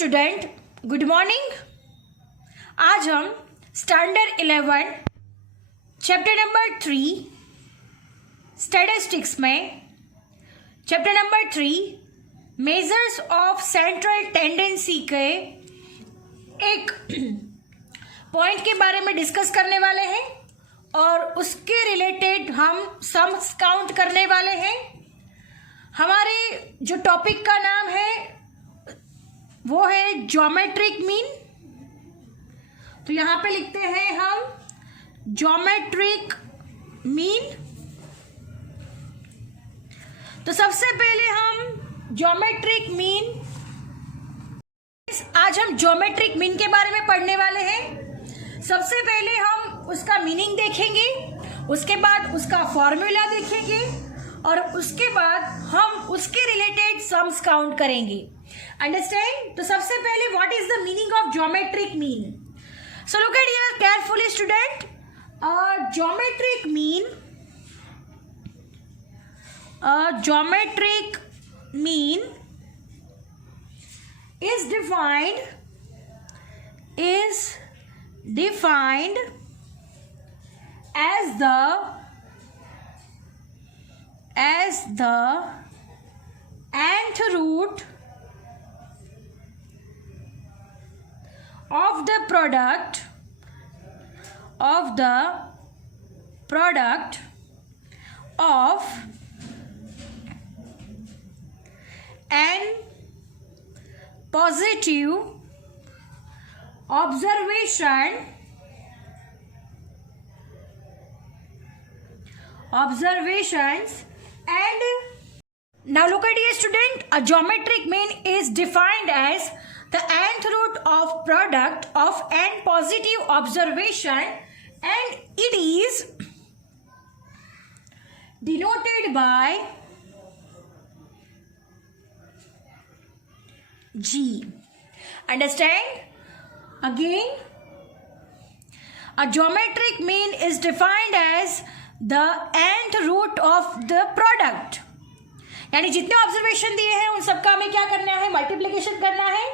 Student, good morning. आज हम standard 11 chapter number 3 statistics में chapter number 3 measures of central tendency के एक पॉइंट के बारे में डिस्कस करने वाले हैं और उसके रिलेटेड हम सम्स काउंट करने वाले हैं। हमारे जो टॉपिक का नाम है वो है ज्योमेट्रिक मीन। तो यहाँ पे लिखते हैं हम ज्योमेट्रिक मीन। तो सबसे पहले हम ज्योमेट्रिक मीन, आज हम ज्योमेट्रिक मीन के बारे में पढ़ने वाले हैं। सबसे पहले हम उसका मीनिंग देखेंगे, उसके बाद उसका फॉर्मूला देखेंगे और उसके बाद हम उसके रिलेटेड सम्स काउंट करेंगे। अंडरस्टैंड? तो सबसे पहले what is the meaning of geometric mean? So look at here carefully student. Geometric mean is defined as the nth root of the product of n positive observations and now look at here student, a geometric mean is defined as the nth root of product of n positive observation and it is denoted by G. Understand? Again, a geometric mean is defined as the nth root of the product. यानी जितने observation दिए हैं उन सबका हमें क्या करना है, मल्टीप्लिकेशन करना है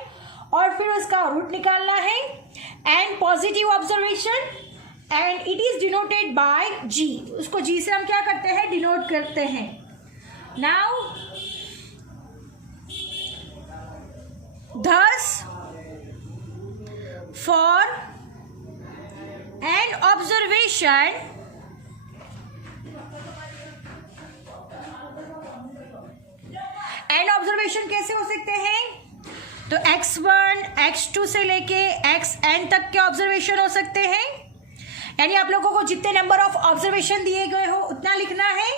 और फिर उसका रूट निकालना है। And positive observation and it is denoted by G. उसको जी से हम क्या करते हैं, डिनोट करते हैं। Now thus for an observation कैसे हो सकते हैं? तो x1 x2 से लेके xn तक के ऑब्जर्वेशन हो सकते हैं। यानी आप लोगों को जितने नंबर ऑफ ऑब्जर्वेशन दिए गए हो उतना लिखना है।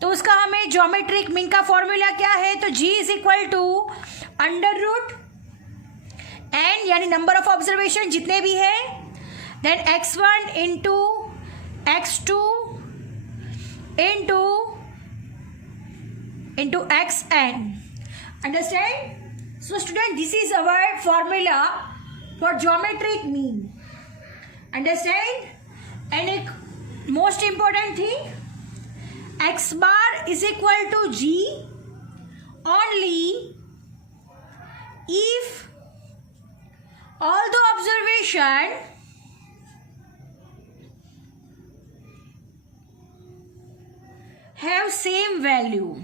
तो उसका हमें ज्योमेट्रिक मीन का फॉर्मूला क्या है? तो g is equal to under root N, यानी नंबर ऑफ ऑब्जर्वेशन जितने भी है, then x1 into x2 into xn। Understand? So student, this is our formula for geometric mean. Understand? And एक most important thing, x bar is equal to g only if all the observation have same value।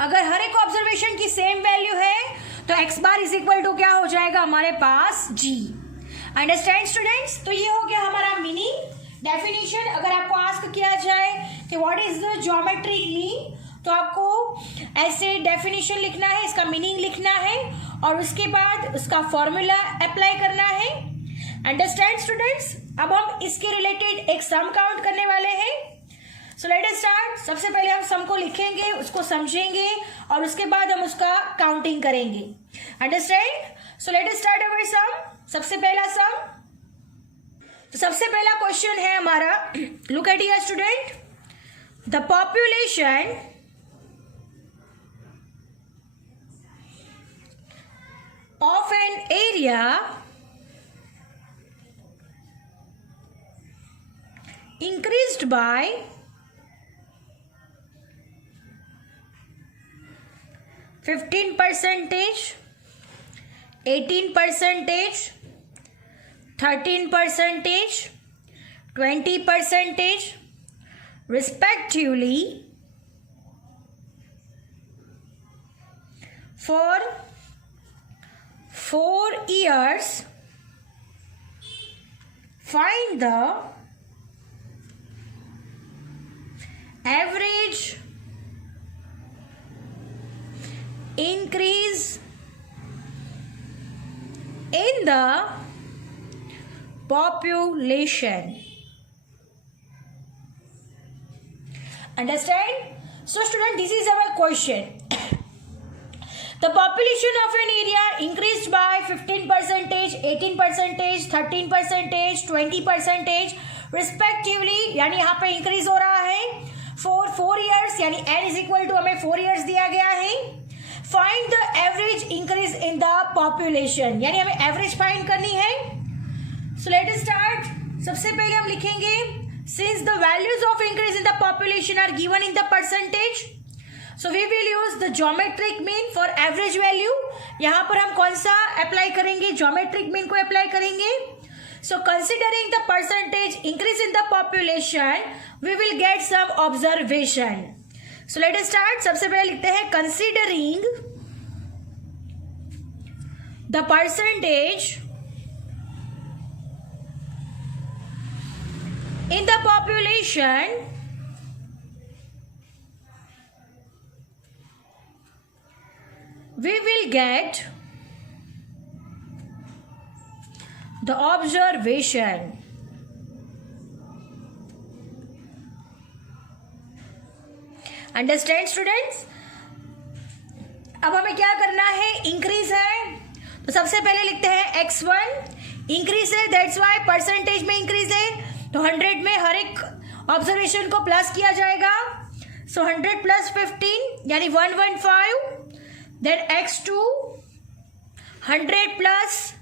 अगर हर एक observation की same value है तो x bar is equal to क्या हो जाएगा हमारे पास, g। Understand students? तो ये हो गया हमारा मीनिंग, डेफिनेशन। अगर आपको आस्क किया जाए कि what is the geometric mean, तो आपको ऐसे डेफिनेशन लिखना है, इसका मीनिंग लिखना है और उसके बाद उसका फॉर्मूला अप्लाई करना है। Understand students? अब हम इसके रिलेटेड एक सम काउंट करने वाले हैं। सो लेट अस स्टार्ट। सबसे पहले हम सम को लिखेंगे, उसको समझेंगे और उसके बाद हम उसका काउंटिंग करेंगे। Understand? So let us start our sum. सबसे पहला सम, तो सबसे पहला क्वेश्चन है हमारा, look at here student, the population of an area increased by 15%, 18%, 13%, 20% respectively for 4 years. Find the average increase in the population. Understand? So student, this is our question. The population of an area increased by 15%, 18%, 13%, 20% respectively, यानी यहाँ पे increase हो रहा है for 4 years, यानी n is equal to हमें 4 years दिया गया है. Find the average increase in the population, यानी हमें एवरेज फाइंड करनी है. So let us start. सबसे पहले हम लिखेंगे since the values of increase in the population are given in the percentage, so we will use the geometric mean for average value. यहाँ पर हम कौन सा अप्लाई करेंगे? ज्योमेट्रिक मीन को अप्लाई करेंगे. So considering the percentage increase in the population we will get some observation. So let us start. सबसे पहले लिखते हैं considering the percentage in the population we will get the observation. Understand students? अब हमें क्या करना है? इंक्रीज है तो सबसे पहले लिखते हैं x1 इंक्रीज है, दैट्स वाई परसेंटेज में इंक्रीज है तो 100 में हर एक ऑब्जर्वेशन को प्लस किया जाएगा. सो 100 प्लस 15 यानी 115. देन x2 100 प्लस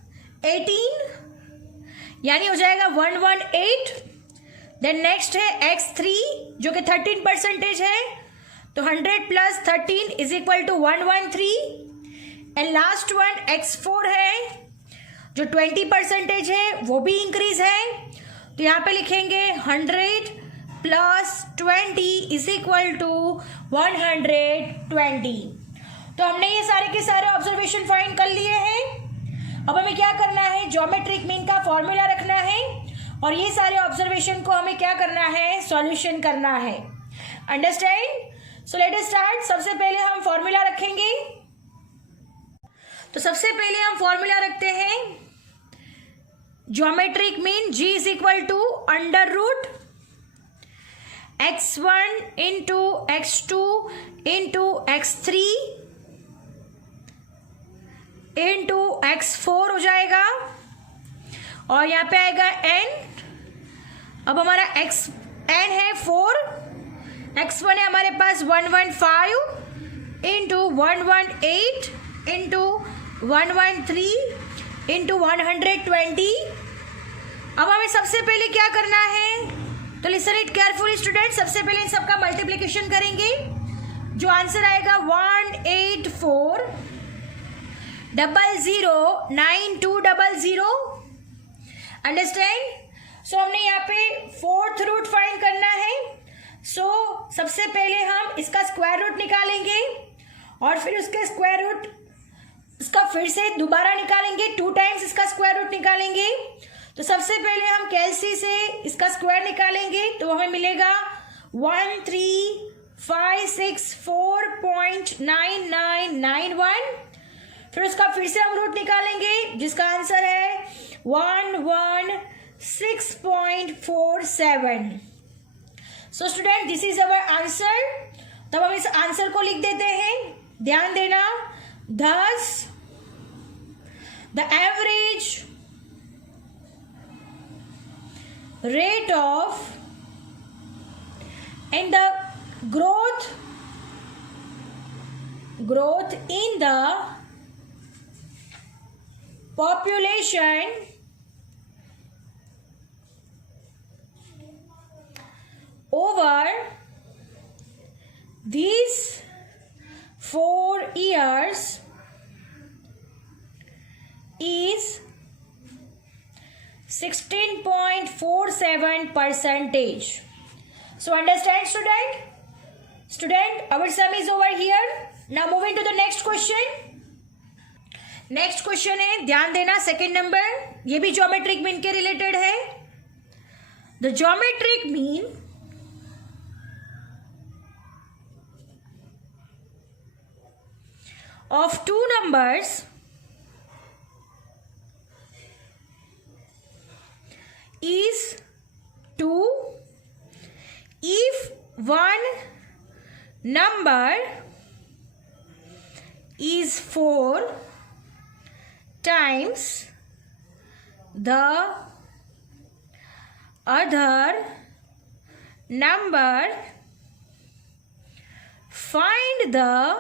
18 यानी हो जाएगा 118. देन नेक्स्ट है x3 जो कि 13% है तो 100 plus 13 is equal to 113. And last one x4 है जो 20% है, वो भी इंक्रीज है तो यहाँ पे लिखेंगे 100 प्लस 20 इज इक्वल टू 120. तो हमने ये सारे के सारे ऑब्जर्वेशन फाइंड कर लिए हैं. अब हमें क्या करना है? ज्योमेट्रिक मीन का फॉर्मूला रखना है और ये सारे ऑब्जर्वेशन को हमें क्या करना है? सॉल्यूशन करना है. Understand? So let us start. सबसे पहले हम फॉर्मूला रखेंगे. तो सबसे पहले हम फॉर्मूला रखते हैं geometric mean g is equal to under root x1 into x2 into x3 into x4 हो जाएगा और यहाँ पे आएगा n. अब हमारा n है 4, x1 है हमारे पास 115 इंटू 118 इंटू 113 इंटू 120. अब हमें सबसे पहले क्या करना है? तो लिसन इट केयरफुली स्टूडेंट. सबसे पहले इन सबका मल्टीप्लिकेशन करेंगे. जो आंसर आएगा 184,0,9200. अंडरस्टैंड? सो हमने यहाँ पे 4th रूट फाइंड करना है. सो सबसे पहले हम इसका स्क्वायर रूट निकालेंगे और फिर उसके स्क्वायर रूट इसका फिर से दोबारा निकालेंगे. 2 टाइम्स इसका स्क्वायर रूट निकालेंगे. तो सबसे पहले हम कैलसी से इसका स्क्वायर निकालेंगे तो हमें मिलेगा 13,564.9991. फिर उसका फिर से हम रूट निकालेंगे जिसका आंसर है 116.47. सो student this is our answer. तब हम इस आंसर को लिख देते हैं. ध्यान देना. Thus, the average rate of and the growth in the population over these 4 years is 16.47%. So understand student? Student, our sum is over here. Now moving to the next question. Next question है, ध्यान देना, second number, ये भी geometric mean के related है. The geometric mean of two numbers is 2 if one number is 4 times the other number. Find the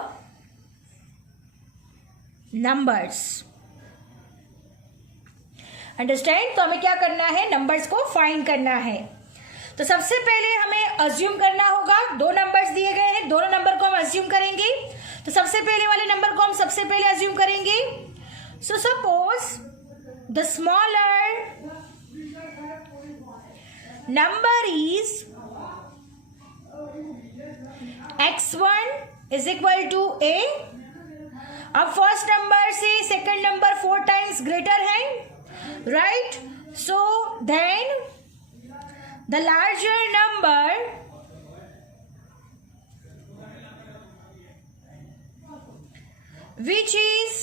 numbers. Understand? तो हमें क्या करना है, नंबर्स को फाइंड करना है. तो सबसे पहले हमें अज्यूम करना होगा, दो नंबर्स दिए गए हैं, दोनों नंबर को हम अज्यूम करेंगे. तो सबसे पहले वाले नंबर को हम सबसे पहले अज्यूम करेंगे. So suppose the smaller number is x1 is equal to a. अब फर्स्ट नंबर से सेकंड नंबर 4 टाइम्स ग्रेटर है, right? So then the larger number which is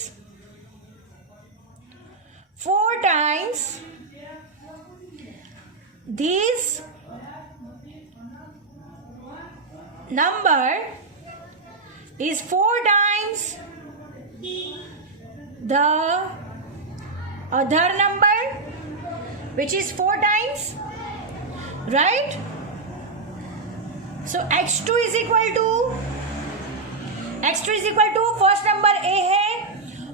4 times this number is 4 times the other number which is 4 times, right? So x2 is equal to first number a है,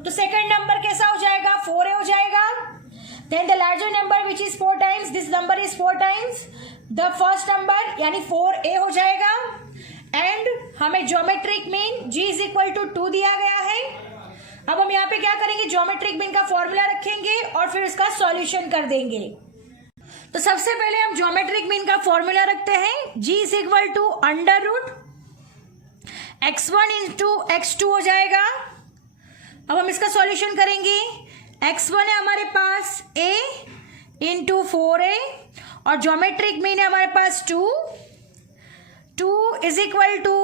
तो second number कैसा हो जाएगा, 4a हो जाएगा. Then the larger number which is 4 times this number is 4 times the first number, यानी 4a हो जाएगा. एंड हमें geometric mean g is equal to 2 दिया गया है. अब हम यहाँ पे क्या करेंगे, ज्योमेट्रिक मीन का फॉर्मूला रखेंगे और फिर इसका सॉल्यूशन कर देंगे. तो सबसे पहले हम ज्योमेट्रिक मीन का फॉर्मूला रखते हैं. g is equal to under root x1 into x2 हो जाएगा. अब हम इसका सॉल्यूशन करेंगे. x1 है हमारे पास a इंटू 4a और ज्योमेट्रिक मीन है हमारे पास 2 is equal to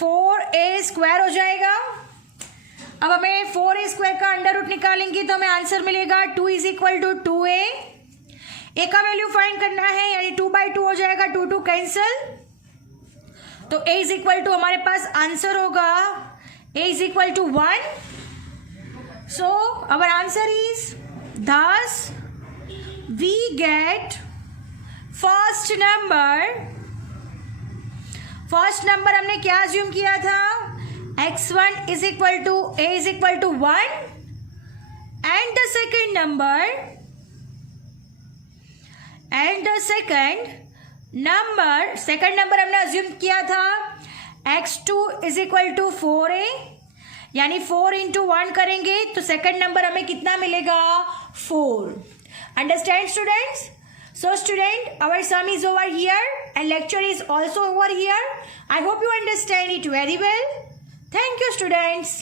4a square हो जाएगा. अब हमें 4a स्क्वायर का अंडर रूट निकालेंगे तो हमें आंसर मिलेगा 2 is equal to 2a. a का वैल्यू फाइंड करना है, यानी 2/2 हो जाएगा, 2 कैंसल. तो a इज इक्वल टू हमारे पास आंसर होगा a is equal to 1. So our answer is thus we get first number हमने क्या अज्यूम किया था, x1 is equal to a is equal to 1 and the second number हमने assume किया था x2 is equal to 4a, यानी 4 into 1 करेंगे तो सेकेंड नंबर हमें कितना मिलेगा, 4. Understand students? So student, our sum is over here and lecture is also over here. I hope you understand it very well. Thank you students.